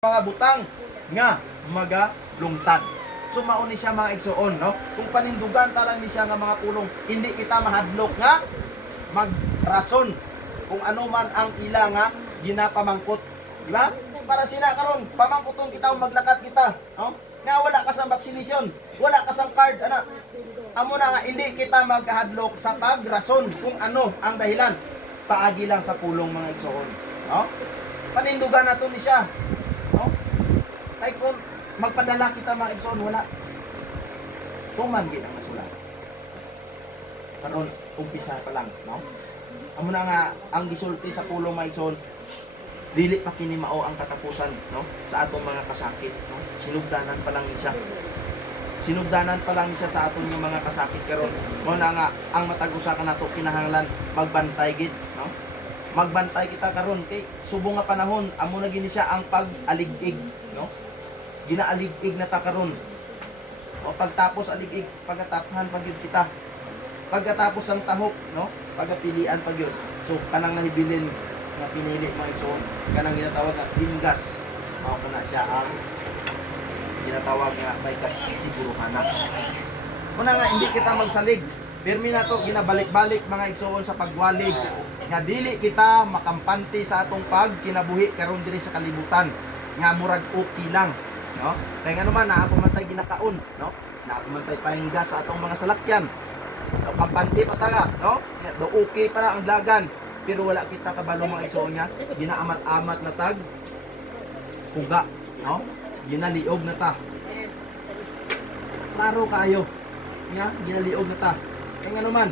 mga butang nga magalungtad. So mao ni siya mga igsoon, no? Kung panindugan talang ni siya nga mga pulong, hindi kita mahadlok nga magrason kung ano man ang ila nga ginapamangkot, di ba? Para sina karon pamangkuton kita o maglakat kita, no? Nga wala ka sa vaccination, wala ka sa card, ana. Amo na nga hindi kita magkahadlok sa pagrason kung ano ang dahilan. Paagi lang sa pulong mga igsoon, no? Panindugan nato ni siya. No? Kaya kung magpadala kita mga igsoon, wala. Tuman gid ang masulat. Karon umpisa pa lang, no? Amo na nga ang gisulti sa pulong mga igsoon, dili pa kini mao ang katapusan, no? Sa atong mga kasakit, no? Sinugdanan pa lang ni siya. Sinugdanan pa lang siya sa aton yung mga kasakit karon. Mo na nga ang matag-usa ka nato kinahanglan magbantay gid, no? Magbantay kita karon kay subong nga panahon amo na gini siya ang pag-alig-ig, no? Ginaalig-ig na ta karon. O pagtapos alig-ig, pagkataphan pag yun kita. Pagkatapos ang tahok, no? Pagapilian pag yun. So kanang nahibilin nga pinili mga igsoon, kanang ginatawag nga hingas. Mao kana siya ang ginatawag nga may kasiguruhan na. Una nga hindi kita magsalig. Pirmi na to ginabalik-balik mga igsoon sa pagwalig nga dili kita makampante sa atong pagkinabuhi karon diri sa kalibutan nga murag okay lang, no? Kay nga naman naa pamantay ginakaon, no? Naa pamantay pahinga sa atong mga salakyan. No, kampante pa taga, no? Do okay para ang dagan, pero wala kita kabalo mga igsoon nga ginaamat-amat na tag kuga, no? Ginaliog na ta. Klaro kayo. Nga ginaliog na ta. Kaya nga naman,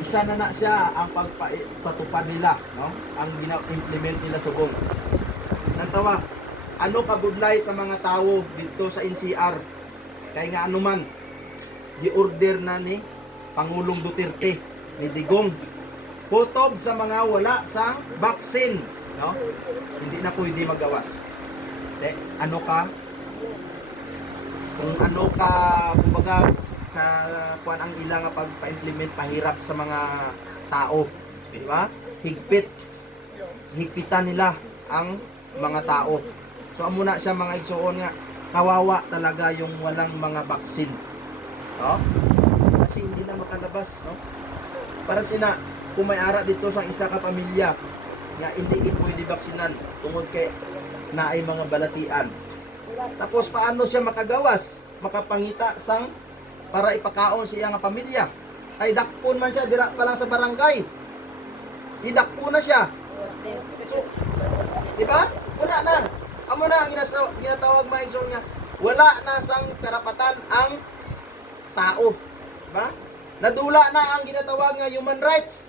isa na siya ang pagpatupad nila, no? Ang gina-implement nila subong. Nantawa, ano kabudlay sa mga tao dito sa NCR? Kaya nga anuman, di-order na ni Pangulong Duterte, ni Digong, putob sa mga wala sang vaccine, no? Hindi na pwede magawas. Ano ka? Kung ano ka, kumbaga, kuan ang ilang nga pagpa-implement pahirap sa mga tao, di ba? Higpitan nila ang mga tao. So amo na siya mga igsoon nga kawawa talaga yung walang mga vaccine, no? Kasi hindi na makalabas, no? Para sina kung may ara dito sa isa ka pamilya nga hindi pwede baksinan tungod kay naay mga balatian. Tapos paano siya makagawas, makapangita sang para ipakaon siya nga pamilya? Ay dakpon man siya dira pa lang sa barangay. Idakpo na siya. So, di ba? Wala na. Amo na ang ginatawag mga igsoon niya. Wala na sang karapatan ang tao. Di ba? Nadula na ang ginatawag nga human rights.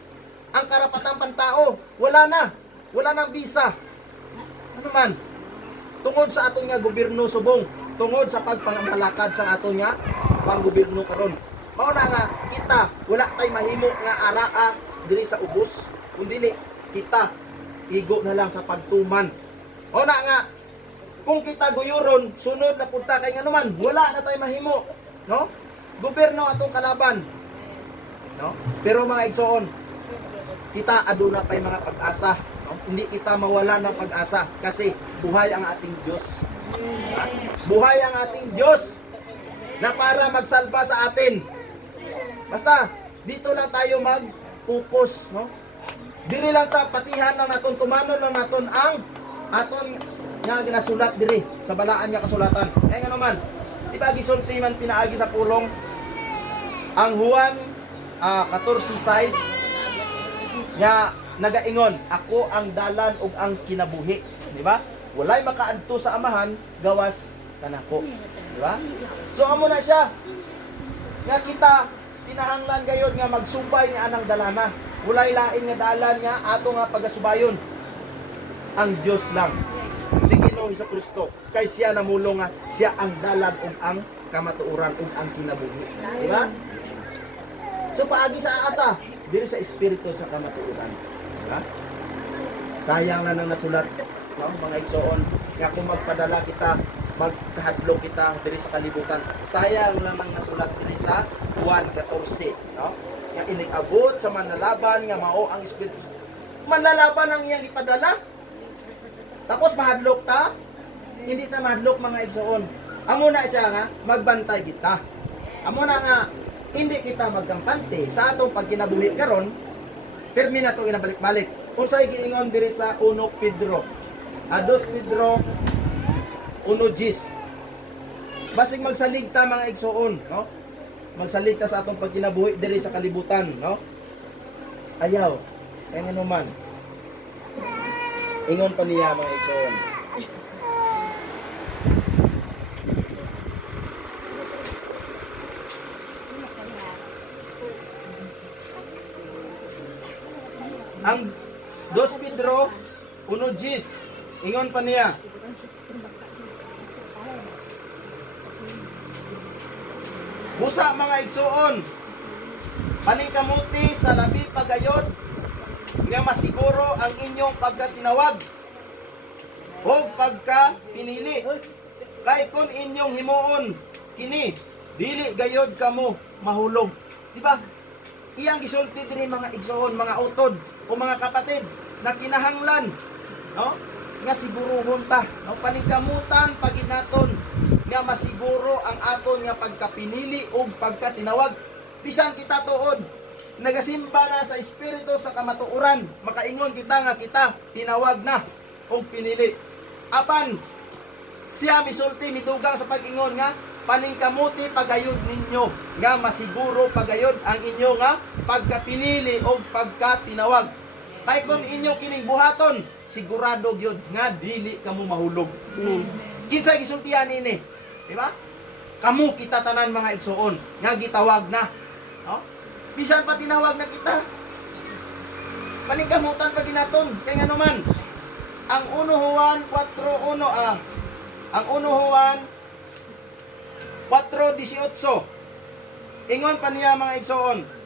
Ang karapatang pantao. Wala na. Wala nang visa. Ano man? Tungod sa aton nga gobyerno subong, tungod sa pagpangamalakad sa aton nga panggobyerno karon. Mao na nga kita wala tay mahimo nga araa diri sa ubos, kundi kita igo na lang sa pagtuman. Mao na nga kung kita guyuron sunod na punta kay nganuman wala na tay mahimo, no? Gobyerno atong kalaban. No? Pero mga igsoon, kita aduna pay mga pag-asa. No? Hindi kita mawala ng pag-asa kasi buhay ang ating Diyos. Buhay ang ating Diyos na para magsalba sa atin. Basta dito lang tayo mag-focus, no? Dili lang ta patihan lang naton, tumanon lang naton ang aton nga ginasulat diri sa balaan nga kasulatan. Kaya nga naman, di ba gisulti man pinaagi sa pulong ang Juan 14:6 nga nagaingon, ako ang dalan ug ang kinabuhi, di ba? Walay makaadto sa amahan gawas kanako, di ba? So amo na siya. Nga kita tinahanglan gayud nga magsubay nga anang dalana. Walay lain nga dalan nga ato nga pagasubayon. Ang Dios lang. Si Ginoong Hesukristo kay siya namulong nga siya ang dalan ug ang kamatuoran ug ang kinabuhi, di ba? So paagi sa asa diri sa espiritu sa kamatuoran. Diba? Sayang na nang nasulat, no? Mga igsoon, nga kung magpadala kita, magkahadlok kita diri sa kalibutan. Sayang lang nang nasulat diri sa Juan 14, no? Nga iniabot sa manlalaban nga mao ang espiritu. Manlalaban ang iyang ipadala. Tapos mahadlok ta, hindi ta mahadlok mga igsoon. Amo na siya nga magbantay kita. Amo na nga hindi kita magkampante sa atong pagkinabuhi karon, pirmi na to ginabalik-balik. Unsay giingon diri sa 1 Pedro, 2 Pedro 1:10. Basig magsalig ta mga igsoon, no? Magsalig ta sa atong pagkinabuhi diri sa kalibutan, no? Ayaw, kaya nga naman. Ingon pa niya mga igsoon. Ang 2 Pedro 1:10, ingon pa niya. Busa mga igsoon, paningkamuti sa labi pagayod nga masiguro ang inyong pagkatinawag o pagka-pinili. Kay kung inyong himuon kini, dili gayod kamo mahulog. Di ba? Iyang gisulti diri mga igsoon, mga utod o mga kapatid na kinahanglan, no? Nga siguruhon ta, no? Paningkamutan paginaton nga masiguro ang aton nga pagkapinili o pagkatinawag. Bisan kita tuod nagasimba na sa espiritu sa kamatuoran, makaingon kita nga kita tinawag na o pinili. Apan siya misulti mitugang sa pag-ingon nga paningkamuti pagayod ninyo nga masiguro pagayod ang inyo nga pagkapinili o pagkatinawag. Kay kung inyo kining buhaton, sigurado gyud nga dili kamo mahulog. Kinsay gisultihan ini? Di ba? Kamu kita tanan mga igsoon nga gitawag na. No? Bisan pa tinawag na kita. Paningkamutan pa ginaton. Kaya nga naman, ang 1 Juan 4:1 ang 1 Juan 4:18. Ingon pa niya mga igsoon.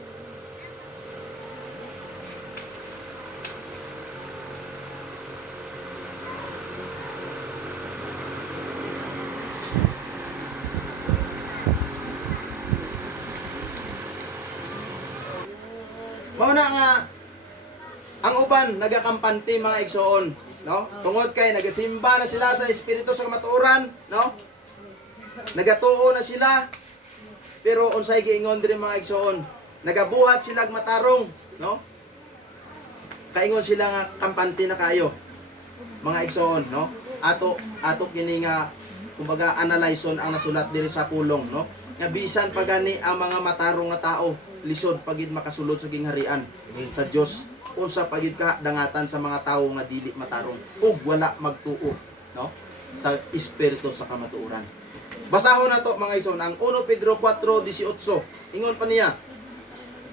Mauna nga ang uban nagakampante mga igsoon, no? Tungod kay nagasimba na sila sa espiritu sa kamatuoran, no? Nagatuo na sila. Pero unsay giingon diri mga igsoon, nagabuhat sila matarong, no? Kaingon sila nga kampante na kayo. Mga igsoon, no? Ato kini nga kumbaga analyson ang nasulat diri sa pulong, no? Nga bisan pagani ang mga matarong nga tao lisod pagid makasulod sa gingharian sa Dios, unsa pagid ka dangatan sa mga tawo nga dili matarong ug wala magtuo, no? Sa espiritu sa kamatuoran. Basahon na to mga igsoon ang 1 Pedro 4:18. Ingon pa niya,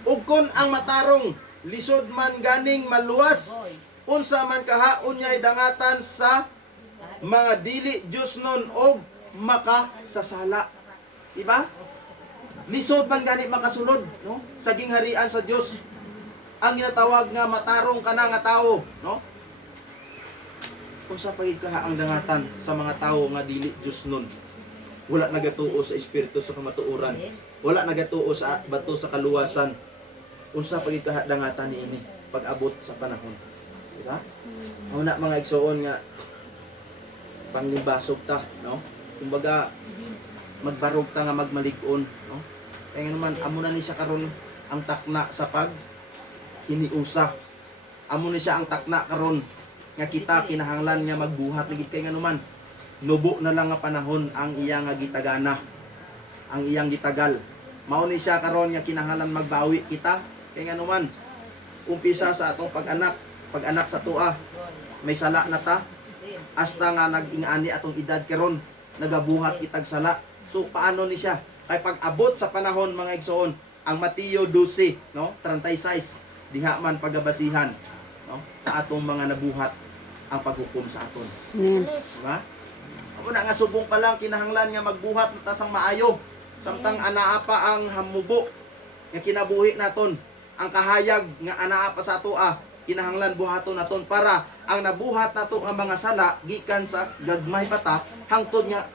ug kon ang matarong lisod man ganing maluwas, unsa man kahaon niya'y dangatan sa mga dili Dios nun og makasasala. Diba? Lisod man gani makasulod, no? Sa gingharian sa Dios. Ang ginatawag nga matarong kana nga tawo, no? Kung sa pagid ka ang dangatan sa mga tawo nga dili Dios nun, wala nagatuo sa espiritu sa kamatuoran, wala nagatuo sa bato sa kaluwasan. Unsa pagid ka dangatan niini pag-abot sa panahon. Diba? Una mga igsoon nga panglibasog ta, no? Kumbaga magbarog ta nga magmalig-on, no? Kaya nga naman, amo na ni siya karon ang takna sa pag hiniusa. Amo ni siya ang takna karon nga kita kinahanglan nga magbuhat lagi. Kaya nga naman, nubo na lang nga panahon ang iyang nga gitagana, ang iyang gitagal. Mao ni siya karon nga kinahanglan magbawi kita. Kaya nga naman, umpisa sa atong pag-anak sa tua, may sala na ta, hasta nga nag-ingani atong edad karon, nagabuhat kitag sala. So paano ni siya? Kay pag-abot sa panahon mga igsoon, ang Mateo 12, no? 36, diha man pagabasihan, no? Sa atong mga nabuhat ang paghukom sa aton. Diba? Ako na nga subong pa lang kinahanglan nga magbuhat na tasang maayo. Samtang anaa pa ang hamubo nga kinabuhi naton. Ang kahayag nga anaa pa sa atoa, kinahanglan buhaton naton para ang nabuhat nato nga mga sala gikan sa gagmay pata hangtod nga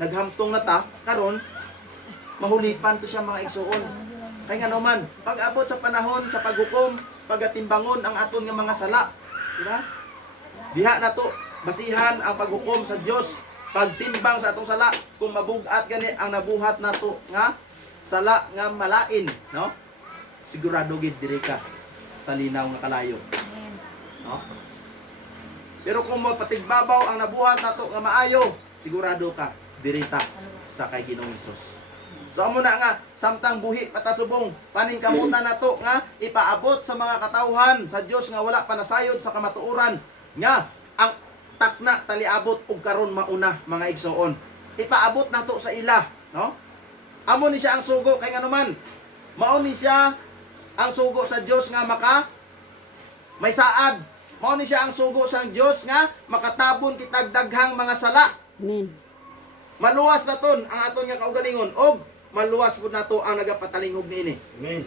naghamtong na ta karon mahulipan to siya mga igsoon. Kaya nga naman, pag-abot sa panahon sa paghukom, pagatimbangon ang aton nga mga sala, di ba? Diha na to basihan ang paghukom sa Dios, pagtimbang sa atong sala kung mabugat gani ang nabuhat nato nga sala nga malain, no? Sigurado gid diri ka sa linaw nga kalayo. No? Pero kung mapatigbabaw ang nabuhat nato nga maayo, sigurado ka dirita sa kay Ginoong Hesus. So amo na nga samtang buhi patasubong paning kamutan nato nga ipaabot sa mga katawhan sa Dios nga wala pa nasayod sa kamatuoran nga ang takna taliabot ug karon mauna mga igsoon. Ipaabot nato sa ila, no? Amo ni siya ang sugo kay nganuman. Mao ni siya ang sugo sa Dios nga maka may saad. Mao ni siya ang sugo sa Dios nga makatabon kitag daghang mga sala. Amen. Maluwas na ton ang aton nga kaugalingon og maluwas pud nato ang nagapatalingog niini. Amen.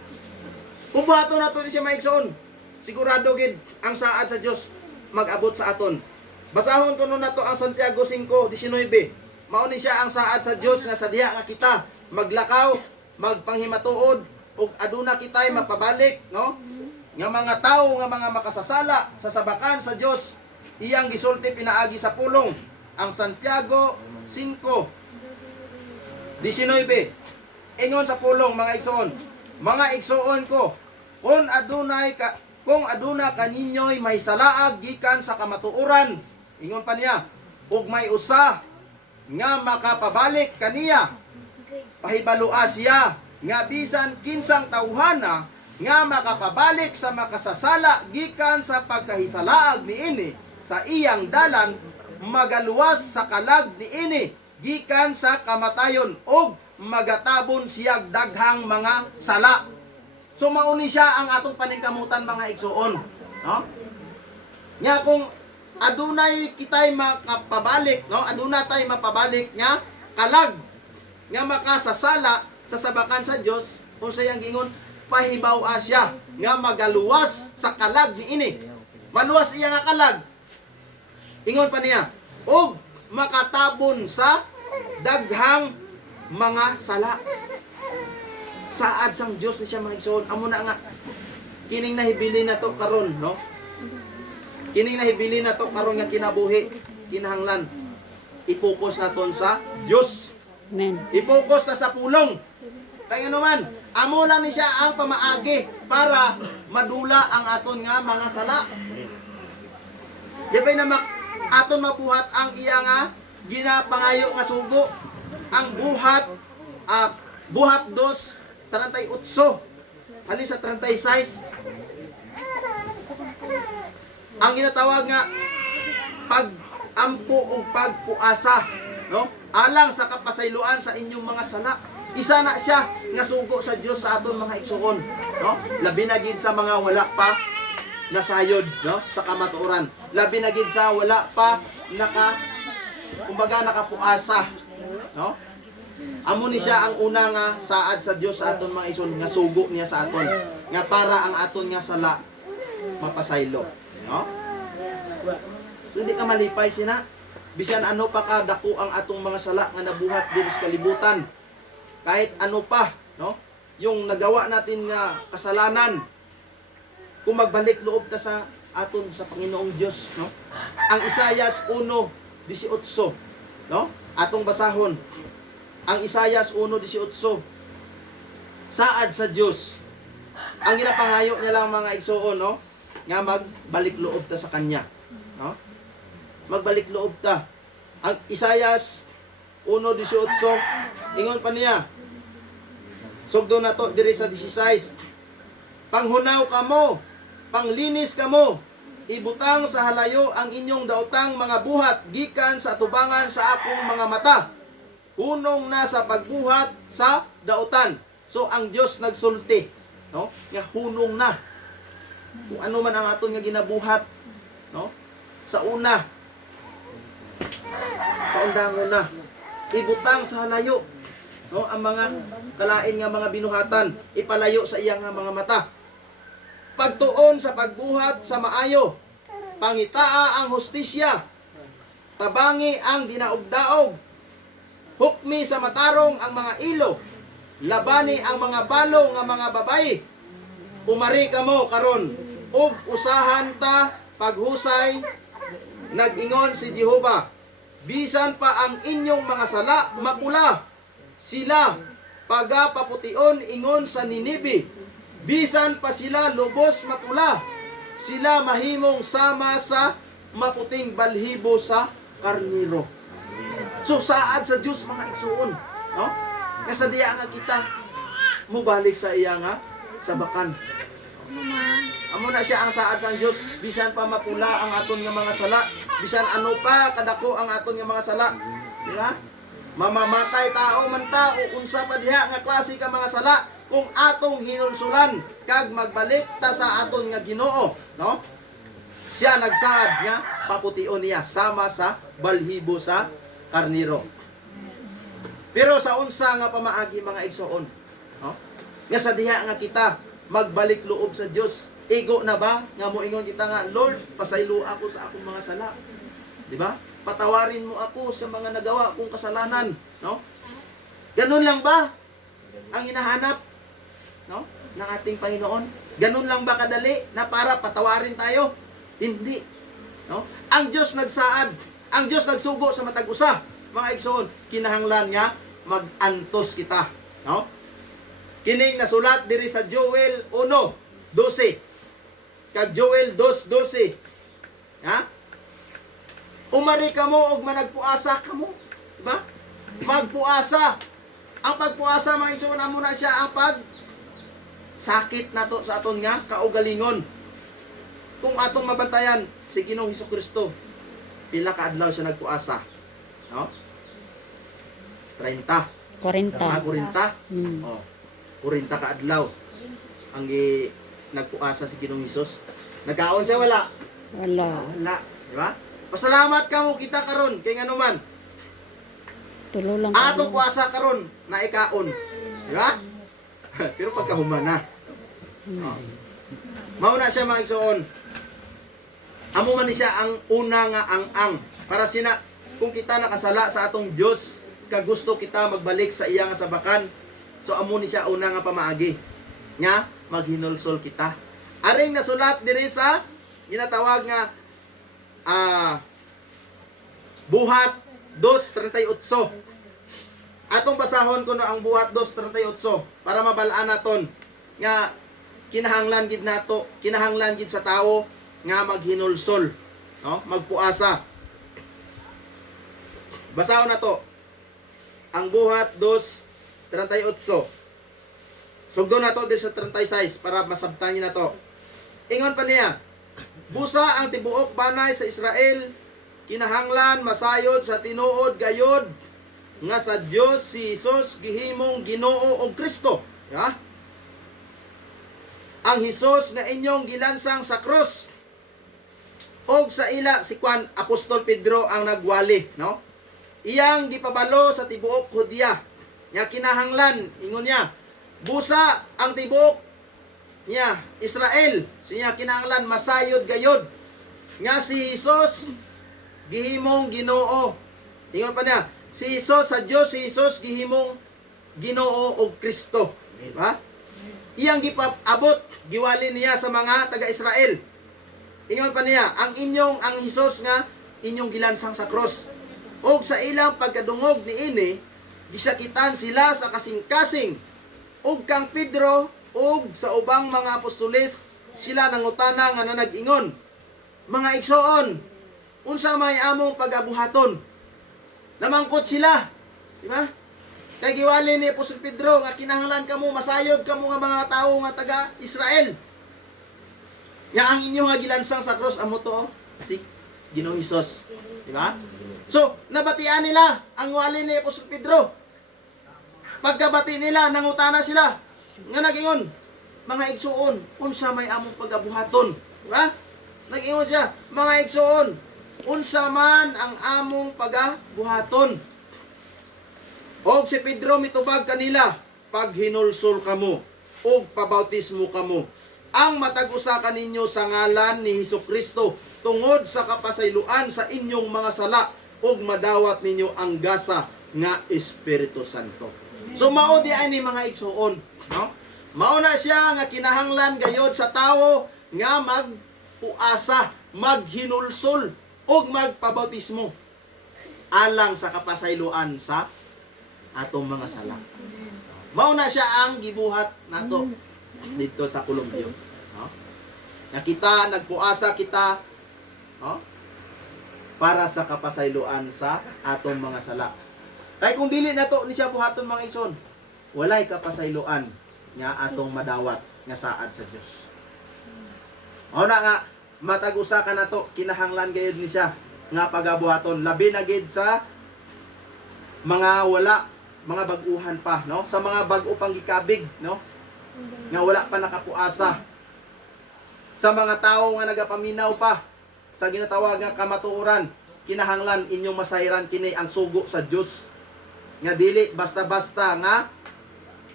Pubuhaton nato ni siya maigsoon. Sigurado gid ang saad sa Dios mag-abot sa aton. Basahon kuno nato ang Santiago 5:19. Mao ni siya ang saad sa Dios nga sa diha nga kita maglakaw, magpanghimatuod ug aduna kitay mapabalik, no? Nga mga tawo nga mga makasasala sa sabakan sa Dios iyang gisulti pinaagi sa pulong. Ang Santiago 5:19. Ingon sa pulong mga igsoon, mga igsoon ko, kung aduna kaninyo'y may salaag gikan sa kamatuoran, ingon pa niya, ug may usa nga makapabalik kaniya, pahibalua siya nga bisan kinsang tawhana nga makapabalik sa makasasala gikan sa pagkahisalaag niini sa iyang dalan, magaluwas sa kalag niini gikan sa kamatayon ug magatabon siyag daghang mga sala. So mauni siya ang atong paningkamutan mga igsoon, no? Nya kung adunay kitay makapabalik, no? Aduna tay mapabalik nga kalag nga makasasala sa sabakan sa Dios, kung sayang gingon pahibaw-a siya nga magaluwas sa kalag niini. Maluwas iya nga kalag. Ingon pa niya, og makatabon sa daghang mga sala. Saad sang Dios ni siya mga igsoon. Amo na nga kining nahibili na to karon, no? Kining nahibili na to karon nga kinabuhi, kinahanglan i-focus naton sa Dios. Amen. I-focus na sa pulong. Kaya naman, amo lang ni siya ang pamaagi para madula ang aton nga mga sala. Yapay na aton mabuhat ang iya nga ginapangayo nga sugo. Ang buhat 2:38 halin sa 36 ang ginatawag nga pag-ampo o pagpuasa, no? Alang sa kapasayloan sa inyong mga sala. Isa na siya nga sugo sa Dios sa aton mga igsoon, no? Labi na gid sa mga wala pa nasayod, no? Sa kamatuoran. Labi na gid sa wala pa nakapuasa, no? Amo ni siya ang una nga saad sa Dios sa aton mga igsoon nga sugo niya sa aton nga para ang aton nga sala mapasaylo, no? So hindi ka malipay sina bisan ano pa ka dako ang atong mga sala nga nabuhat diri sa kalibutan. Kahit ano pa, no? Yung nagawa natin nga kasalanan, kung magbalik loob ta sa aton sa Panginoong Dios, no? Ang Isaias 1:18, no? Atong basahon. Ang Isaias 1:18. Saad sa Dios. Ang ginapangayo niya lang mga igsoon, no? Nga magbalik loob ta sa kanya, no? Magbalik loob ta. Ang Isaias 1:18, ingon pa niya. Sugdo na to diri sa 16. Panghunaw kamo, panglinis kamo, ibutang sa halayo ang inyong daotang mga buhat gikan sa atubangan sa akong mga mata. Hunong na sa pagbuhat sa daotan. So ang Dios nagsulti, no? Nga hunong na. Kung ano man ang aton nga ginabuhat, no? Sa una, paundangon na. Ibutang sa halayo, no, ang mga kalain nga mga binuhatan, ipalayo sa iyang mga mata. Pagtuon sa pagbuhat sa maayo, pangitaa ang hustisya, tabangi ang dinaog-daog, hukmi sa matarong ang mga ilo, labani ang mga balo nga mga babayi. Umari kamo karon ug usahan ta paghusay nag-ingon si Jehova, bisan pa ang inyong mga sala mapula, sila pagapapution ingon sa Ninibe, bisan pa sila lubos mapula, sila mahimong sama sa maputing balhibo sa karniro. So saad sa Dios mga igsuon, no? Kasadiya nga kita mubalik sa iya nga sabakan. Amo na siya ang saad sa Dios, bisan pa mapula ang aton nga mga sala, bisan ano pa kadako ang aton nga mga sala, di ba? Mamamatay tao man ta o unsa pa diha nga klase ka mga sala kung atong hinulsulan kag magbalik ta sa aton nga Ginoo, no? Siya nagsaad niya, papution niya sama sa balhibo sa karniro. Pero sa unsa nga pamaagi mga igsoon, no? Nga sa diha nga kita magbalik loob sa Dios, ego na ba nga moingon kita nga, Lord, pasaylo ako sa akong mga sala, di ba? Patawarin mo ako sa mga nagawa kong kasalanan, no? Ganun lang ba ang hinahanap, no, ng ating Panginoon? Ganun lang ba kadali na para patawarin tayo? Hindi, no? Ang Diyos nagsaad, ang Diyos nagsugo sa matag usa, mga igsoon, kinahanglan nga mag-antos kita, no? Kining nasulat diri sa Joel 1:12 kag Joel 2:12, ha? Umari kamo og managpuasa kamo, di ba? Magpuasa. Ang pagpuasa mga igsoon, amo na siya ang pag sakit nato sa aton nga kaugalingon. Kung atong mabantayan si Ginoong Hesukristo, pila ka adlaw siya nagpuasa, no? 30. 40. 40. Oh. 40 ka adlaw ang nagpuasa si Ginoong Hesus. Nagkaon siya wala? Wala. Wala, di ba? Pasalamat ka mo kita karon kay ngano man. Tulo lang. Ato puasa karon na ikaon. Di ba? Pero pagkahuman na. Oh. Mao na siya mga igsoon. Amo man ni siya ang una nga ang para sina kung kita nakasala sa atong Dios, kag gusto kita magbalik sa iya nga sabakan. So amo ni siya una nga pamaagi nga maghinulsol kita. Aring nasulat diri sa ginatawag nga Buhat 2:38. Atong basahon kuno ang Buhat 2:38 para mabalaan naton nga kinahanglan gid nato, kinahanglan gid sa tawo nga maghinulsol, no? Magpuasa. Basahon nato ang Buhat 2:38. Sugdo nato din sa 36 para masabtan niyo nato. Ingon pa niya, busa ang tibuok banay sa Israel, kinahanglan masayod sa tinuod gayod nga sa Dios si Hesus gihimong Ginoo og Kristo. Ya? Ang Hesus nga inyong gilansang sa krus og sa ila si Juan Apostol Pedro ang nagwali, no? Iyang gipabalo sa tibuok Hudiya nga kinahanglan, ingon niya, busa ang tibuok niya Israel, siya kinahanglan masayod gayod nga si Hesus gihimong Ginoo. Ingon pa niya, si Hesus sa Dios, si Hesus gihimong Ginoo og Kristo. Ha? Iyang gipabot, giwali niya sa mga taga-Israel. Ingon pa niya, ang Hesus nga inyong gilansang sa cross. Og sa ilang pagkadungog niini, gisakitan sila sa kasing-kasing. Og kang Pedro og sa ubang mga apostoles, sila nangutana nga nanag-ingon, mga igsoon, unsa may among pagabuhaton? Namangkot sila, di ba? Kay giwali ni Apostol Pedro nga kinahanglan kamo masayod kamo nga mga tawo nga taga Israel. Nga ang inyo nga gilansang sa cross amo to si Ginoong Hesus, di ba? So, nabatian nila ang wali ni Apostol Pedro. Pagkabati nila, nangutana sila nga nagingon, mga igsuon, unsa may among pagabuhaton, di ba? Nagingon siya, mga igsuon, unsa man ang among pagabuhaton. Og si Pedro mitubag kanila, paghinulsol kamo og pabautismo kamo, ang matag-usa kaninyo sa ngalan ni Hesukristo tungod sa kapasayloan sa inyong mga sala og madawat ninyo ang gasa nga Espiritu Santo. So mao di ay ni mga igsuon, no? Mao na siya nga kinahanglan gayod sa tawo nga magpuasa, maghinulsol, ug magpabautismo alang sa kapasayloan sa atong mga sala. Mao na siya ang gibuhat nato dito sa Colombia. No? Nakita, nagpuasa kita, no? Para sa kapasayloan sa atong mga sala. Kay kung dili nato ni siya buhaton mga ison, walay kapasayloan nga atong madawat nga saad sa Dios. Mao na nga matag usa ka nato kinahanglan gayud ni siya nga pagabuhaton labi na gid sa mga wala mga bag-uhan pa, no? Sa mga bag-o pang gikabig, no? Nga wala pa nakapuasa. Sa mga tao nga nagapaminaw pa sa ginatawag nga kamatuoran, kinahanglan inyong masayran kini ang sugo sa Dios. Nga dili basta-basta nga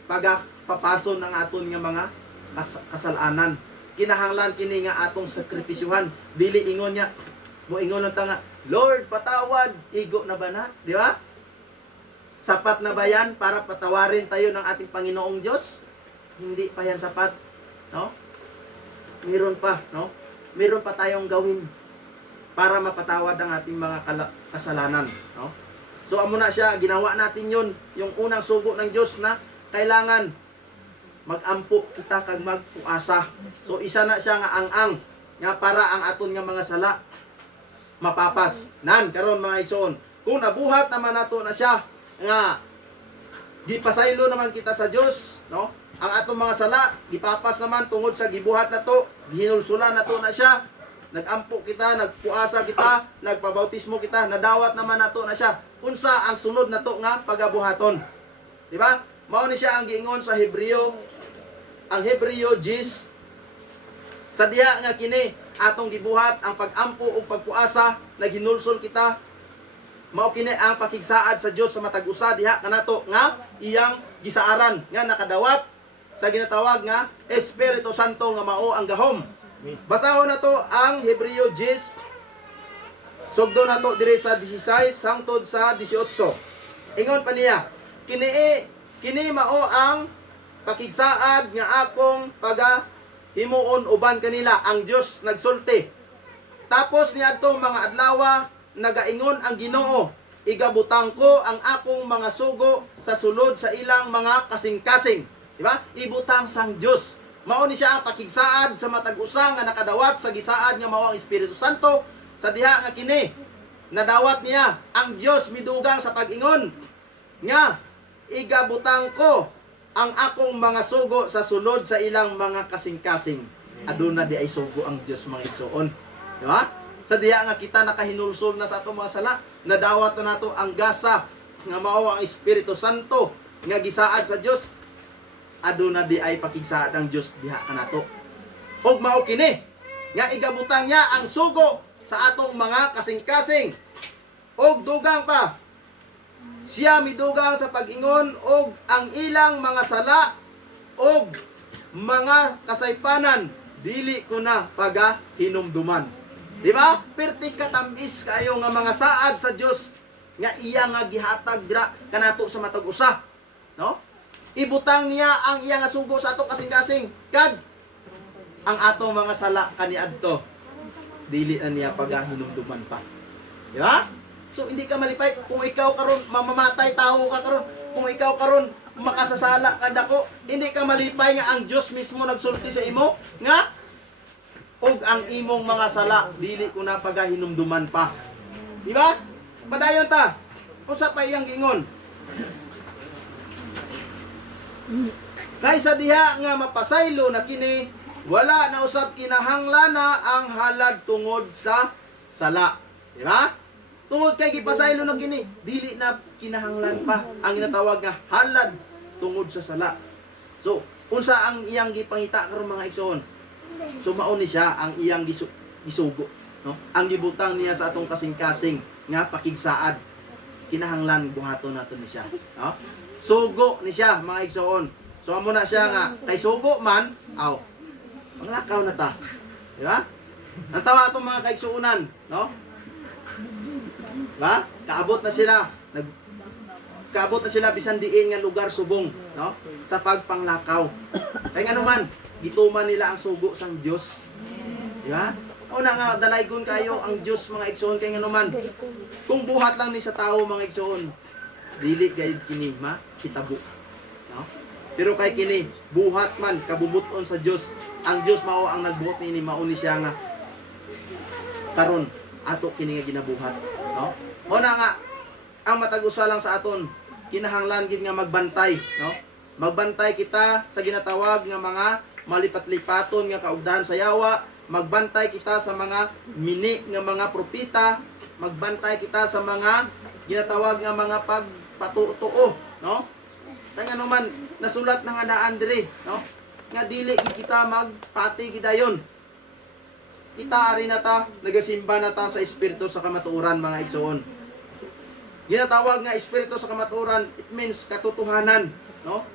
pagapapason ng aton nga mga kasalanan. Kinahanglan kini nga atong sakripisyuhan. Dili ingon niya, mo ingon lang ta nga, Lord, patawad, igo na ba na? Di ba? Sapat na ba yan para patawarin tayo ng ating Panginoong Diyos? Hindi pa yan sapat, no? Meron pa, no? Meron pa tayong gawin para mapatawad ang ating mga kasalanan, no? So amo na siya, ginawa natin yun, yung unang sugo ng Diyos na kailangan mag-ampo kita kag magpuasa. So isa na siya nga ang nga para ang aton nga mga sala mapapas. Nan karon mga igsoon, kung nabuhat naman nato na siya nga gipasaylo naman kita sa Dios, no? Ang atong mga sala gipapas naman tungod sa gibuhat nato, gihinulsulan nato na siya. Nagampo kita, nagpuasa kita, nagpabautismo kita, nadawat naman nato na siya. Unsa ang sunod nato nga pagabuhaton? Di ba? Mao ni siya ang giingon sa Hebreo, ang Hebreo 10 sa diha nga kini atong gibuhat ang pag-ampo ug pagpuasa, naghinulsol kita. Mao kini ang pakigsaad sa Dios sa matag usa diha kanato nga iyang gisaaran nga nakadawat sa ginatawag nga Espiritu Santo nga mao ang gahom. Basahon nato ang Hebreo 10. Sugdo nato diri sa 16 hangtod sa 18. Ingon pa niya, kini mao ang pakigsaad nga akong himuon uban kanila ang Dios nagsulti. Tapos niadtong mga adlaw nagaingon ang Ginoo, igabutang ko ang akong mga sugo sa sulod sa ilang mga kasing-kasing. Di ba? Ibutang sang Dios. Mao ni siya ang pakigsaad sa matag usa nga nakadawat sa gisaad nga mao ang Espiritu Santo sa diha nga kini. Nadawat niya ang Dios midugang sa pag-ingon nga igabutang ko ang akong mga sugo sa sulod sa ilang mga kasing-kasing. Aduna di ay sugo ang Dios mga igsoon. Di ba? Sa diya nga kita nakahinulsol na sa atong mga sala, nadawat na nato ang gasa nga mao ang Espiritu Santo nga gisaad sa Dios. Aduna di ay pakigsaad ang Dios diha kanato. Og mao kini nga igabutang niya ang sugo sa atong mga kasing-kasing. Og dugang pa, siya midugang sa pag-ingon og ang ilang mga sala og mga kasaypanan dili ko na pagahinumduman. Di ba? Perti katamis kayo nga mga saad sa Dios nga iya nga gihatag dira kanato sa matag usa, no? Ibutang niya ang iya nga sugo sa ato kasing-kasing kag ang ato mga sala kaniadto dili na niya pagahinumduman pa. Di ba? So hindi ka malipay kung ikaw karon mamamatay tao ka karon, kung ikaw karon makasasala ka dako, hindi ka malipay nga ang Dios mismo nagsulti sa imo nga og ang imong mga sala dili ko na pagahinumduman pa. Di ba? Padayon ta. Usa pa iyang giingon. Kaysa diha nga mapasaylo na kini, wala na usab kinahanglan na ang halad tungod sa sala. Di ba? Tungod kay gipasaylo na kini, dili na kinahanglan pa ang ginatawag nga halad tungod sa sala. So, unsa ang iyang gipangita karon mga igsoon? So mao ni siya ang iyang gisugo, no? Ang gibutang niya sa atong kasing-kasing nga pakigsaad. Kinahanglan buhaton nato ni siya, no? Sugo ni siya mga igsoon. So amo na siya nga kay sugo man, manglakaw na ta. Di ba? Nantawa atong mga kaigsuunan, no? Ba? Kaabot na sila. Kaabot na sila bisan diin nga lugar subong, no? Sa pagpanglakaw. Kay nga naman gituman nila ang sugo sang Dios. Di ba? Una nga dalaygon kayo ang Dios mga igsoon kay nganuman. Kung buhat lang ni sa tao mga igsoon, dili gayud kini mahitabo. No? Pero kay kini buhat man kabubuton sa Dios. Ang Dios mao ang nagbuhat nini, mao ni siya nga karon ato kini nga ginabuhat, no? Una nga ang matag-usa lang sa aton, kinahanglan gid nga magbantay, no? Magbantay kita sa ginatawag nga mga malipat-lipaton nga kaugdahan sa yawa, magbantay kita sa mga mini nga mga propeta, magbantay kita sa mga ginatawag nga mga pagpatuo, no? Kaya naman nasulat na nga daan diri, no? Nga dili gid kita magpati gidayon. Kita ari na ta, nagasimba na ta sa espiritu sa kamatuoran mga igsoon. Ginatawag nga espiritu sa kamatuoran, it means katotohanan, no?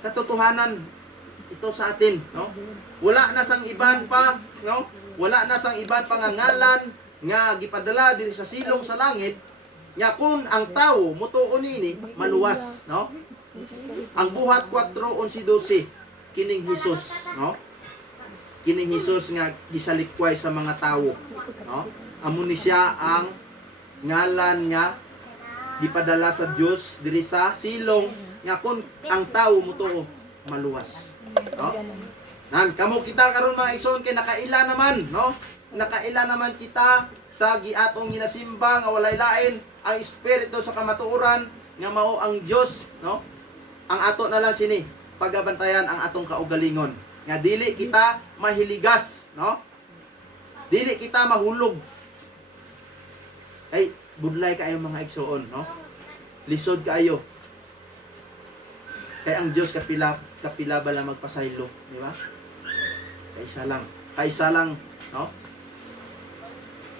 Katotohanan ito sa atin, no? Wala na sang iban pa, no? Wala na sang iban pangangalan nga gipadala diri sa silong sa langit nga kung ang tao mutuon ini maluwas, no? Ang buhat 4:11-12 kining Hesus, no? Kining Hesus nga gisalikway sa mga tawo, no? Amo ni siya ang ngalan nga gipadala sa Dios diri sa silong nga kun ang tawo mutuo maluwas, no? Nan kamo kita karon mga igsoon kay nakaila naman, no? Nakaila naman kita sa giatong ginasimba nga walay lain ang espiritu sa kamatuoran nga mao ang Dios, no? Ang ato na lang sini pagabantayan ang atong kaugalingon nga dili kita mahiligas, no? Dili kita mahulog. Ay budlay kaayo mga igsoon, no? Lisod kaayo. Kay ang Dios kapila bala magpasaylo, di ba? Kaisa lang, no?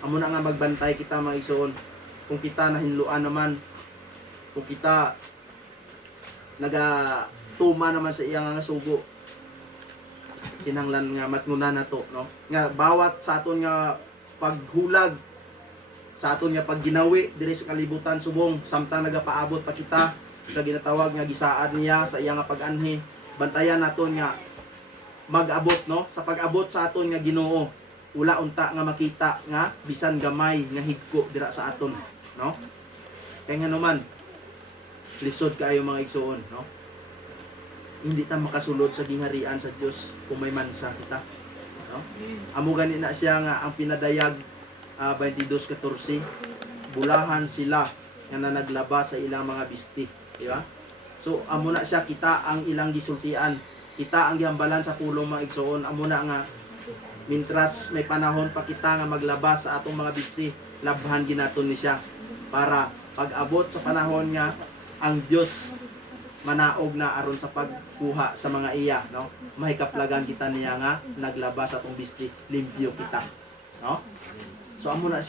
Amo na nga magbantay kita mga igsoon. Kung kita nahinluan naman, kung kita nagatuma naman sa iyang nga sugo, kinahanglan nga matngunan na to, no? Nga bawat sa aton nga paghulag, sa aton nga pagginawi diri sa kalibutan subong, samtang nagapaabot pa kita sa ginatawag nga gisaad niya sa iyang nga pag-anhi, bantayan naton nga mag-abot, no? Sa pag-abot sa aton nga Ginoo, wala unta nga makita nga bisan gamay nga higko dira sa aton, no? Kaya nga naman lisod kaayo mga igsoon, no? Hindi ta makasulod sa gingharian sa Dios kung may mansa kita, no? Amo gani na siya nga ang pinadayag 22:14, bulahan sila nga naglaba sa ilang mga bisti, di ba? So amo na siya, kita ang ilang gisultian, kita ang gihambalan sa pulong mga igsoon. Amo na nga mintras may panahon pa kita nga maglaba sa atong mga bisti, labhan ginaton ni siya para pag-abot sa panahon nga ang Dios manaog na aron sa pagkuha sa mga iya, no? Mahikaplagan kita niya nga naglaba sa atong bisti, limpyo kita, no? So amo na siya